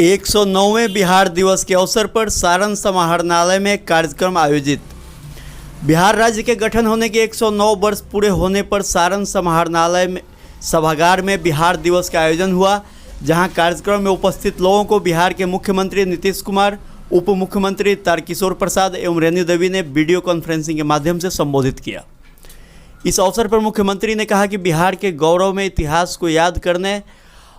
109वें बिहार दिवस के अवसर पर सारण समाहरणालय में कार्यक्रम आयोजित। बिहार राज्य के गठन होने के 109 वर्ष पूरे होने पर सारण समाहरणालय में सभागार में बिहार दिवस का आयोजन हुआ, जहां कार्यक्रम में उपस्थित लोगों को बिहार के मुख्यमंत्री नीतीश कुमार, उप मुख्यमंत्री तारकिशोर प्रसाद एवं रेणु देवी ने वीडियो कॉन्फ्रेंसिंग के माध्यम से संबोधित किया। इस अवसर पर मुख्यमंत्री ने कहा कि बिहार के गौरव में इतिहास को याद करने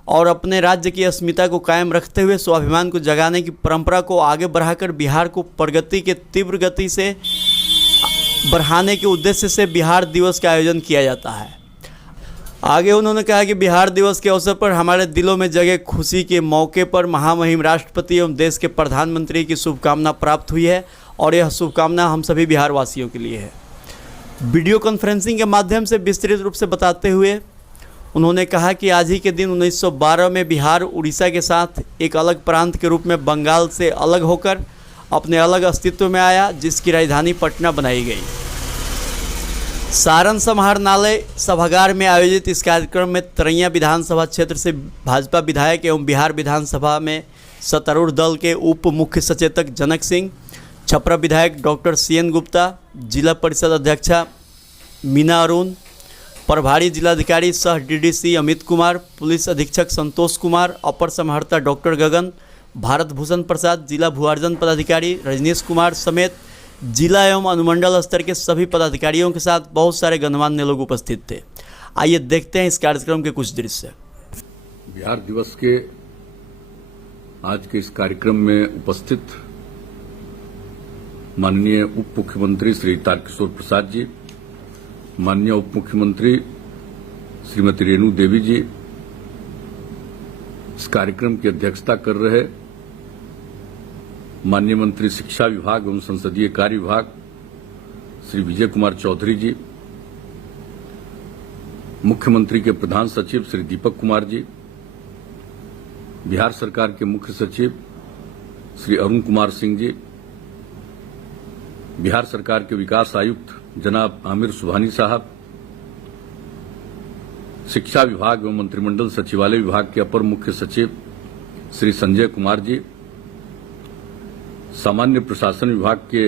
और अपने राज्य की अस्मिता को कायम रखते हुए स्वाभिमान को जगाने की परंपरा को आगे बढ़ाकर बिहार को प्रगति के तीव्र गति से बढ़ाने के उद्देश्य से बिहार दिवस का आयोजन किया जाता है। आगे उन्होंने कहा कि बिहार दिवस के अवसर पर हमारे दिलों में जगे खुशी के मौके पर महामहिम राष्ट्रपति एवं देश के प्रधानमंत्री की शुभकामना प्राप्त हुई है और यह शुभकामना हम सभी बिहार वासियों के लिए है। वीडियो कॉन्फ्रेंसिंग के माध्यम से विस्तृत रूप से बताते हुए उन्होंने कहा कि आज ही के दिन 1912 में बिहार उड़ीसा के साथ एक अलग प्रांत के रूप में बंगाल से अलग होकर अपने अलग अस्तित्व में आया, जिसकी राजधानी पटना बनाई गई। सारण समाहरणालय सभागार में आयोजित इस कार्यक्रम में तरैया विधानसभा क्षेत्र से भाजपा विधायक एवं बिहार विधानसभा में सत्तारूढ़ दल के उप मुख्य सचेतक जनक सिंह, छपरा विधायक डॉक्टर CN गुप्ता, जिला परिषद अध्यक्षा मीना अरुण, प्रभारी जिलाधिकारी सह DDC अमित कुमार, पुलिस अधीक्षक संतोष कुमार, अपर समाहर्ता डॉक्टर गगन, भारत भूषण प्रसाद, जिला भूअर्जन पदाधिकारी रजनीश कुमार समेत जिला एवं अनुमंडल स्तर के सभी पदाधिकारियों के साथ बहुत सारे गणमान्य लोग उपस्थित थे। आइए देखते हैं इस कार्यक्रम के कुछ दृश्य। बिहार दिवस के आज के इस कार्यक्रम में उपस्थित माननीय उप मुख्यमंत्री श्री तारकिशोर प्रसाद जी, माननीय उप मुख्यमंत्री श्रीमती रेणु देवी जी, इस कार्यक्रम की अध्यक्षता कर रहे माननीय मंत्री शिक्षा विभाग एवं संसदीय कार्य विभाग श्री विजय कुमार चौधरी जी, मुख्यमंत्री के प्रधान सचिव श्री दीपक कुमार जी, बिहार सरकार के मुख्य सचिव श्री अरुण कुमार सिंह जी, बिहार सरकार के विकास आयुक्त जनाब आमिर सुबहानी साहब, शिक्षा विभाग एवं मंत्रिमंडल सचिवालय विभाग के अपर मुख्य सचिव श्री संजय कुमार जी, सामान्य प्रशासन विभाग के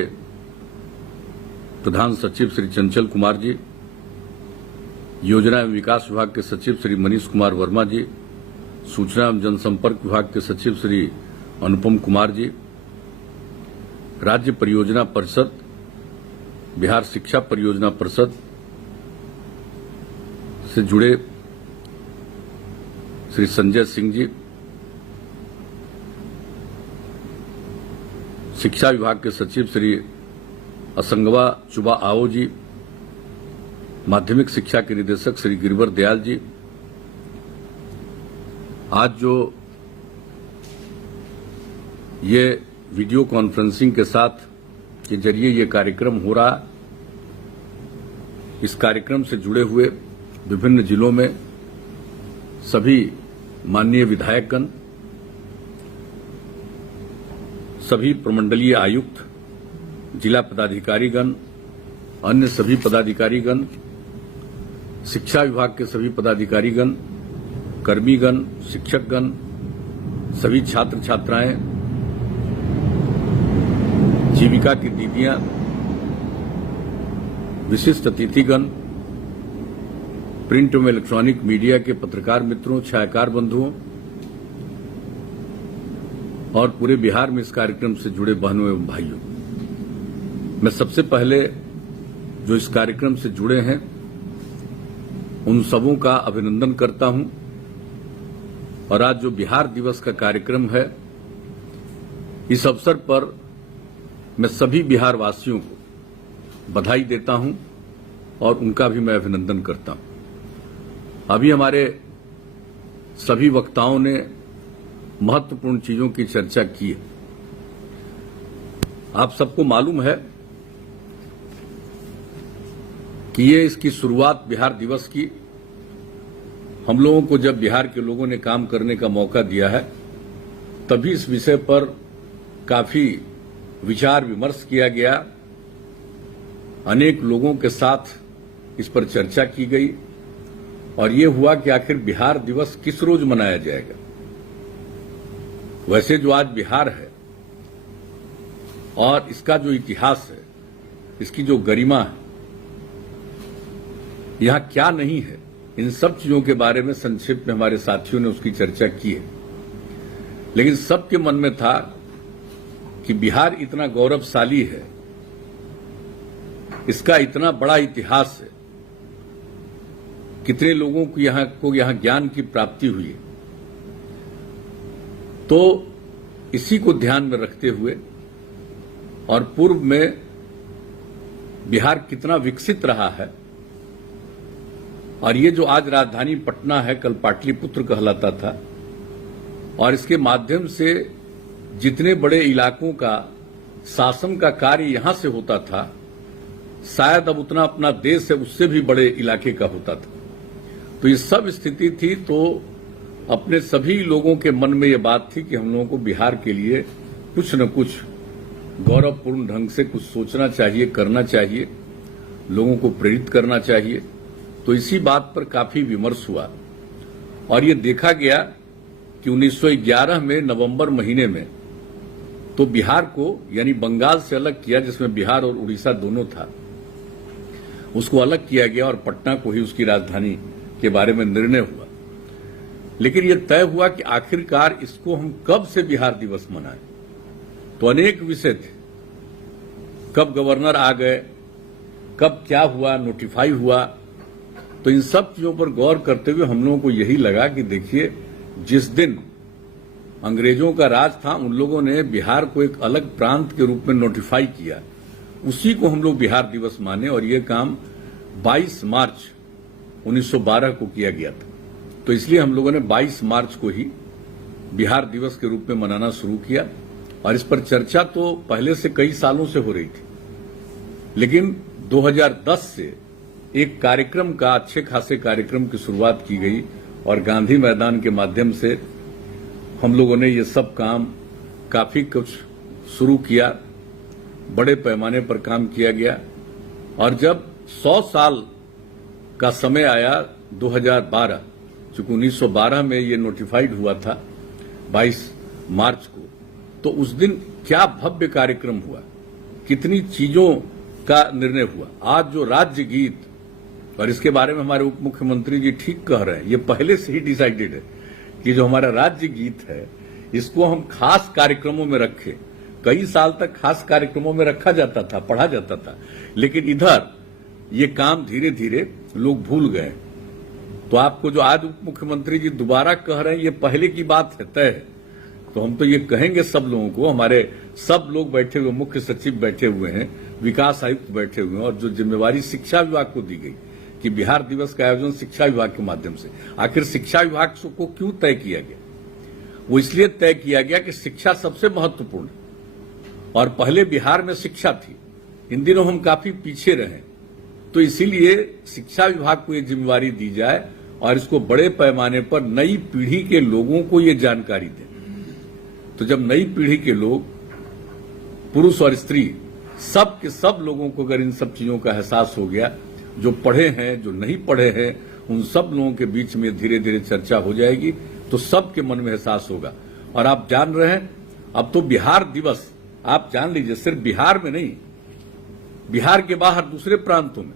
प्रधान सचिव श्री चंचल कुमार जी, योजना एवं विकास विभाग के सचिव श्री मनीष कुमार वर्मा जी, सूचना एवं जनसंपर्क विभाग के सचिव श्री अनुपम कुमार जी, राज्य परियोजना परिषद, बिहार शिक्षा परियोजना परिषद से जुड़े श्री संजय सिंह जी, शिक्षा विभाग के सचिव श्री असंगवा चुबा आओ जी, माध्यमिक शिक्षा के निदेशक श्री गिरिवर दयाल जी। आज जो ये वीडियो कॉन्फ्रेंसिंग के साथ के जरिए ये कार्यक्रम हो रहा, इस कार्यक्रम से जुड़े हुए विभिन्न जिलों में सभी माननीय विधायकगण, सभी प्रमंडलीय आयुक्त, जिला पदाधिकारीगण, अन्य सभी पदाधिकारीगण, शिक्षा विभाग के सभी पदाधिकारीगण, कर्मीगण, शिक्षकगण, सभी छात्र छात्राएं, जीविका की दीदियां, विशिष्ट अतिथिगण, प्रिंट एवं इलेक्ट्रॉनिक मीडिया के पत्रकार मित्रों, छायाकार बंधुओं और पूरे बिहार में इस कार्यक्रम से जुड़े बहनों एवं भाइयों, मैं सबसे पहले जो इस कार्यक्रम से जुड़े हैं उन सबों का अभिनंदन करता हूं। और आज जो बिहार दिवस का कार्यक्रम है, इस अवसर पर मैं सभी बिहार वासियों को बधाई देता हूं और उनका भी मैं अभिनंदन करता हूं। अभी हमारे सभी वक्ताओं ने महत्वपूर्ण चीजों की चर्चा की है। आप सबको मालूम है कि ये इसकी शुरुआत बिहार दिवस की हम लोगों को जब बिहार के लोगों ने काम करने का मौका दिया है, तभी इस विषय पर काफी विचार विमर्श किया गया, अनेक लोगों के साथ इस पर चर्चा की गई और ये हुआ कि आखिर बिहार दिवस किस रोज मनाया जाएगा। वैसे जो आज बिहार है और इसका जो इतिहास है, इसकी जो गरिमा है, यहां क्या नहीं है, इन सब चीजों के बारे में संक्षेप में हमारे साथियों ने उसकी चर्चा की है। लेकिन सबके मन में था कि बिहार इतना गौरवशाली है, इसका इतना बड़ा इतिहास है, कितने लोगों को यहां ज्ञान की प्राप्ति हुई है। तो इसी को ध्यान में रखते हुए और पूर्व में बिहार कितना विकसित रहा है, और ये जो आज राजधानी पटना है कल पाटलिपुत्र कहलाता था, और इसके माध्यम से जितने बड़े इलाकों का शासन का कार्य यहां से होता था, शायद अब उतना अपना देश है उससे भी बड़े इलाके का होता था। तो ये सब स्थिति थी, तो अपने सभी लोगों के मन में ये बात थी कि हम लोगों को बिहार के लिए कुछ न कुछ गौरवपूर्ण ढंग से कुछ सोचना चाहिए, करना चाहिए, लोगों को प्रेरित करना चाहिए। तो इसी बात पर काफी विमर्श हुआ और ये देखा गया कि 1911 में नवंबर महीने में तो बिहार को यानी बंगाल से अलग किया, जिसमें बिहार और उड़ीसा दोनों था, उसको अलग किया गया और पटना को ही उसकी राजधानी के बारे में निर्णय हुआ। लेकिन यह तय हुआ कि आखिरकार इसको हम कब से बिहार दिवस मनाएं। तो अनेक विषय थे, कब गवर्नर आ गए, कब क्या हुआ, नोटिफाई हुआ। तो इन सब चीजों पर गौर करते हुए हम लोगों को यही लगा कि देखिए, जिस दिन अंग्रेजों का राज था उन लोगों ने बिहार को एक अलग प्रांत के रूप में नोटिफाई किया, उसी को हम लोग बिहार दिवस माने। और ये काम 22 मार्च 1912 को किया गया था। तो इसलिए हम लोगों ने 22 मार्च को ही बिहार दिवस के रूप में मनाना शुरू किया। और इस पर चर्चा तो पहले से कई सालों से हो रही थी, लेकिन 2010 से एक कार्यक्रम का, अच्छे खासे कार्यक्रम की शुरुआत की गई और गांधी मैदान के माध्यम से हम लोगों ने ये सब काम काफी कुछ शुरू किया, बड़े पैमाने पर काम किया गया। और जब 100 साल का समय आया 2012, चूंकि 1912 में ये नोटिफाइड हुआ था 22 मार्च को, तो उस दिन क्या भव्य कार्यक्रम हुआ, कितनी चीजों का निर्णय हुआ। आज जो राज्य गीत, और इसके बारे में हमारे उप मुख्यमंत्री जी ठीक कह रहे हैं, ये पहले से ही डिसाइडेड है कि जो हमारा राज्य गीत है इसको हम खास कार्यक्रमों में रखें। कई साल तक खास कार्यक्रमों में रखा जाता था, पढ़ा जाता था, लेकिन इधर ये काम धीरे धीरे लोग भूल गए। तो आपको जो आज उप मुख्यमंत्री जी दोबारा कह रहे हैं, ये पहले की बात है, तय है। तो हम तो ये कहेंगे सब लोगों को, हमारे सब लोग बैठे हुए, मुख्य सचिव बैठे हुए हैं, विकास आयुक्त बैठे हुए हैं, और जो जिम्मेवारी शिक्षा विभाग को दी गई कि बिहार दिवस का आयोजन शिक्षा विभाग के माध्यम से। आखिर शिक्षा विभाग को क्यों तय किया गया? वो इसलिए तय किया गया कि शिक्षा सबसे महत्वपूर्ण है, और पहले बिहार में शिक्षा थी, इन दिनों हम काफी पीछे रहे। तो इसीलिए शिक्षा विभाग को ये जिम्मेवारी दी जाए और इसको बड़े पैमाने पर नई पीढ़ी के लोगों को ये जानकारी दें। तो जब नई पीढ़ी के लोग, पुरुष और स्त्री, सब के सब लोगों को अगर इन सब चीजों का एहसास हो गया, जो पढ़े हैं, जो नहीं पढ़े हैं, उन सब लोगों के बीच में धीरे धीरे चर्चा हो जाएगी, तो सबके मन में एहसास होगा। और आप जान रहे हैं, अब तो बिहार दिवस आप जान लीजिए, सिर्फ बिहार में नहीं, बिहार के बाहर दूसरे प्रांतों में,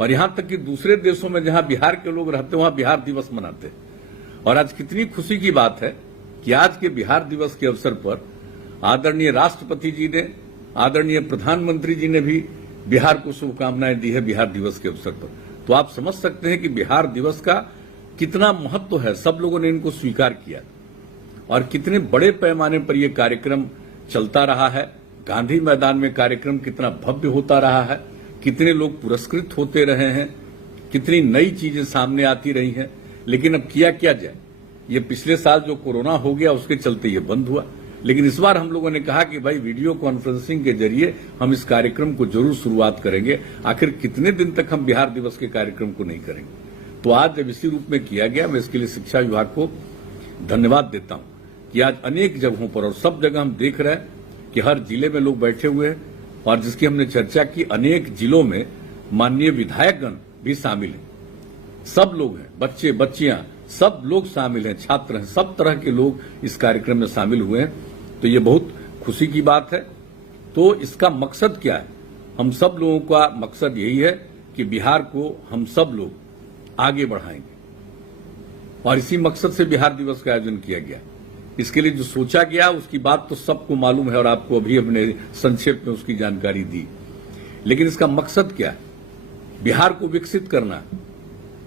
और यहां तक कि दूसरे देशों में जहां बिहार के लोग रहते हैं वहां बिहार दिवस मनाते हैं। और आज कितनी खुशी की बात है कि आज के बिहार दिवस के अवसर पर आदरणीय राष्ट्रपति जी ने, आदरणीय प्रधानमंत्री जी ने भी बिहार को शुभकामनाएं दी है बिहार दिवस के अवसर पर। तो आप समझ सकते हैं कि बिहार दिवस का कितना महत्व है, सब लोगों ने इनको स्वीकार किया, और कितने बड़े पैमाने पर यह कार्यक्रम चलता रहा है। गांधी मैदान में कार्यक्रम कितना भव्य होता रहा है, कितने लोग पुरस्कृत होते रहे हैं, कितनी नई चीजें सामने आती रही हैं। लेकिन अब किया क्या जाए, ये पिछले साल जो कोरोना हो गया उसके चलते ये बंद हुआ, लेकिन इस बार हम लोगों ने कहा कि भाई वीडियो कॉन्फ्रेंसिंग के जरिए हम इस कार्यक्रम को जरूर शुरुआत करेंगे। आखिर कितने दिन तक हम बिहार दिवस के कार्यक्रम को नहीं करेंगे। तो आज जब इसी रूप में किया गया, मैं इसके लिए शिक्षा विभाग को धन्यवाद देता हूं कि आज अनेक जगहों पर और सब जगह हम देख रहे हैं कि हर जिले में लोग बैठे हुए हैं, और जिसकी हमने चर्चा की, अनेक जिलों में माननीय विधायकगण भी शामिल हैं, सब लोग हैं, बच्चे बच्चियां, सब लोग शामिल हैं, छात्र हैं, सब तरह के लोग इस कार्यक्रम में शामिल हुए हैं। तो ये बहुत खुशी की बात है। तो इसका मकसद क्या है? हम सब लोगों का मकसद यही है कि बिहार को हम सब लोग आगे बढ़ाएंगे, और इसी मकसद से बिहार दिवस का आयोजन किया गया। इसके लिए जो सोचा गया उसकी बात तो सबको मालूम है और आपको अभी अपने संक्षेप में उसकी जानकारी दी। लेकिन इसका मकसद क्या है? बिहार को विकसित करना है।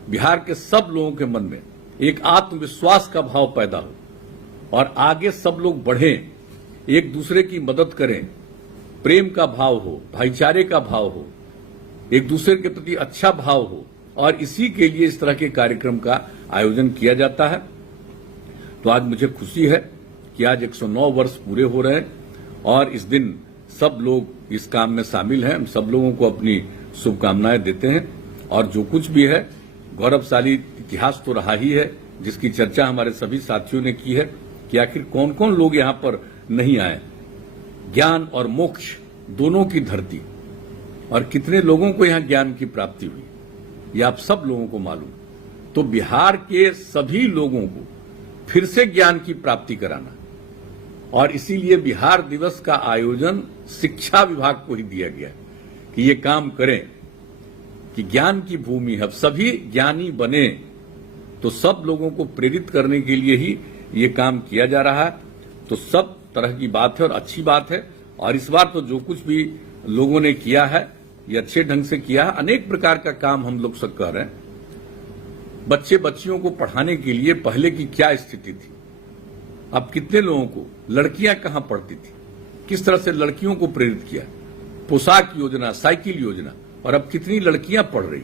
बिहार के सब लोगों के मन में एक आत्मविश्वास का भाव पैदा हो और आगे सब लोग बढ़ें, एक दूसरे की मदद करें, प्रेम का भाव हो, भाईचारे का भाव हो, एक दूसरे के प्रति अच्छा भाव हो, और इसी के लिए इस तरह के कार्यक्रम का आयोजन किया जाता है। तो आज मुझे खुशी है कि आज 109 वर्ष पूरे हो रहे हैं और इस दिन सब लोग इस काम में शामिल हैं। हम सब लोगों को अपनी शुभकामनाएं देते हैं, और जो कुछ भी है गौरवशाली इतिहास तो रहा ही है, जिसकी चर्चा हमारे सभी साथियों ने की है कि आखिर कौन कौन लोग यहां पर नहीं आए। ज्ञान और मोक्ष दोनों की धरती, और कितने लोगों को यहां ज्ञान की प्राप्ति हुई, ये आप सब लोगों को मालूम। तो बिहार के सभी लोगों को फिर से ज्ञान की प्राप्ति कराना, और इसीलिए बिहार दिवस का आयोजन शिक्षा विभाग को ही दिया गया कि ये काम करें कि ज्ञान की भूमि है, सभी ज्ञानी बने। तो सब लोगों को प्रेरित करने के लिए ही ये काम किया जा रहा है। तो सब तरह की बात है और अच्छी बात है। और इस बार तो जो कुछ भी लोगों ने किया है ये अच्छे ढंग से किया है। अनेक प्रकार का काम हम लोग सब कर रहे हैं। बच्चे बच्चियों को पढ़ाने के लिए पहले की क्या स्थिति थी, अब कितने लोगों को, लड़कियां कहां पढ़ती थी, किस तरह से लड़कियों को प्रेरित किया, पोशाक योजना, साइकिल योजना, और अब कितनी लड़कियां पढ़ रही।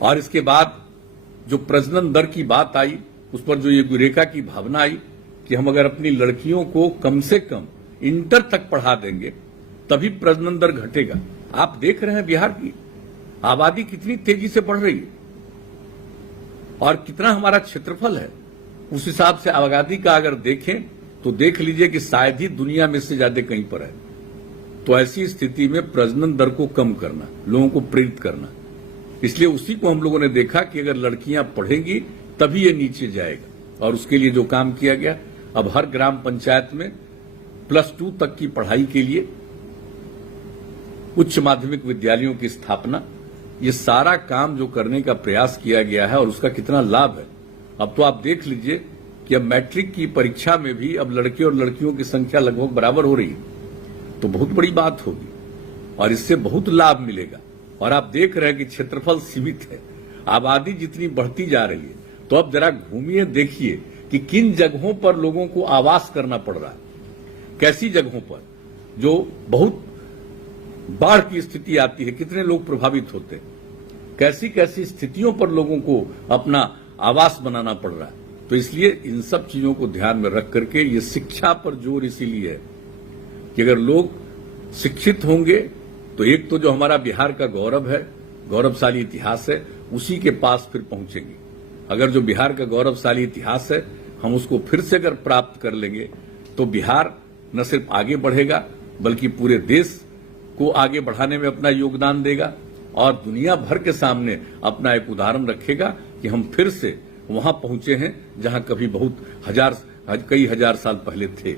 और इसके बाद जो प्रजनन दर की बात आई, उस पर जो ये यूरेका की भावना आई कि हम अगर अपनी लड़कियों को कम से कम इंटर तक पढ़ा देंगे तभी प्रजनन दर घटेगा। आप देख रहे हैं बिहार की आबादी कितनी तेजी से बढ़ रही है और कितना हमारा क्षेत्रफल है। उस हिसाब से आबादी का अगर देखें तो देख लीजिए कि शायद ही दुनिया में से ज्यादा कहीं पर है। तो ऐसी स्थिति में प्रजनन दर को कम करना, लोगों को प्रेरित करना, इसलिए उसी को हम लोगों ने देखा कि अगर लड़कियां पढ़ेंगी तभी ये नीचे जाएगा। और उसके लिए जो काम किया गया, अब हर ग्राम पंचायत में +2 तक की पढ़ाई के लिए उच्च माध्यमिक विद्यालयों की स्थापना, ये सारा काम जो करने का प्रयास किया गया है और उसका कितना लाभ है। अब तो आप देख लीजिए कि अब मैट्रिक की परीक्षा में भी अब लड़के और लड़कियों की संख्या लगभग बराबर हो रही है। तो बहुत बड़ी बात होगी और इससे बहुत लाभ मिलेगा। और आप देख रहे हैं कि क्षेत्रफल सीमित है, आबादी जितनी बढ़ती जा रही है। तो अब जरा घूमिए, देखिए कि किन जगहों पर लोगों को आवास करना पड़ रहा है, कैसी जगहों पर जो बहुत बाढ़ की स्थिति आती है, कितने लोग प्रभावित होते हैं, कैसी कैसी स्थितियों पर लोगों को अपना आवास बनाना पड़ रहा है। तो इसलिए इन सब चीजों को ध्यान में रख करके ये शिक्षा पर जोर इसीलिए है कि अगर लोग शिक्षित होंगे तो एक तो जो हमारा बिहार का गौरव है, गौरवशाली इतिहास है, उसी के पास फिर पहुंचेंगे। अगर जो बिहार का गौरवशाली इतिहास है हम उसको फिर से अगर प्राप्त कर लेंगे तो बिहार न सिर्फ आगे बढ़ेगा बल्कि पूरे देश को आगे बढ़ाने में अपना योगदान देगा और दुनिया भर के सामने अपना एक उदाहरण रखेगा कि हम फिर से वहां पहुंचे हैं जहां कभी कई हजार साल पहले थे।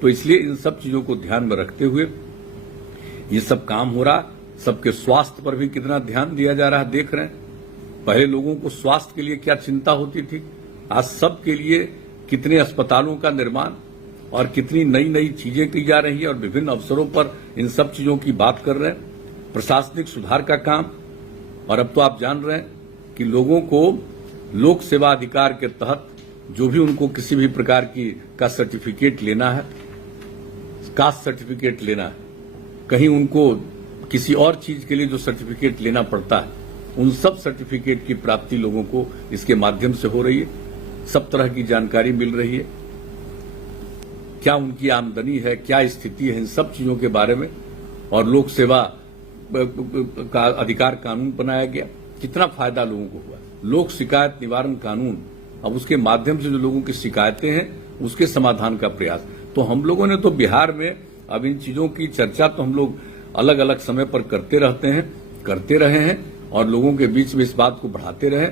तो इसलिए इन सब चीजों को ध्यान में रखते हुए ये सब काम हो रहा। सबके स्वास्थ्य पर भी कितना ध्यान दिया जा रहा है, देख रहे हैं। पहले लोगों को स्वास्थ्य के लिए क्या चिंता होती थी, आज सबके लिए कितने अस्पतालों का निर्माण और कितनी नई नई चीजें की जा रही है और विभिन्न अवसरों पर इन सब चीजों की बात कर रहे हैं। प्रशासनिक सुधार का काम, और अब तो आप जान रहे हैं कि लोगों को लोक सेवा अधिकार के तहत जो भी उनको किसी भी प्रकार का सर्टिफिकेट लेना है, कास्ट सर्टिफिकेट लेना है, कहीं उनको किसी और चीज के लिए जो सर्टिफिकेट लेना पड़ता है, उन सब सर्टिफिकेट की प्राप्ति लोगों को इसके माध्यम से हो रही है। सब तरह की जानकारी मिल रही है, क्या उनकी आमदनी है, क्या स्थिति है, इन सब चीजों के बारे में। और लोक सेवा का अधिकार कानून बनाया गया, कितना फायदा लोगों को हुआ। लोक शिकायत निवारण कानून, अब उसके माध्यम से जो लोगों की शिकायतें हैं उसके समाधान का प्रयास। तो हम लोगों ने तो बिहार में अब इन चीजों की चर्चा तो हम लोग अलग अलग समय पर करते रहे हैं और लोगों के बीच में इस बात को बढ़ाते रहे।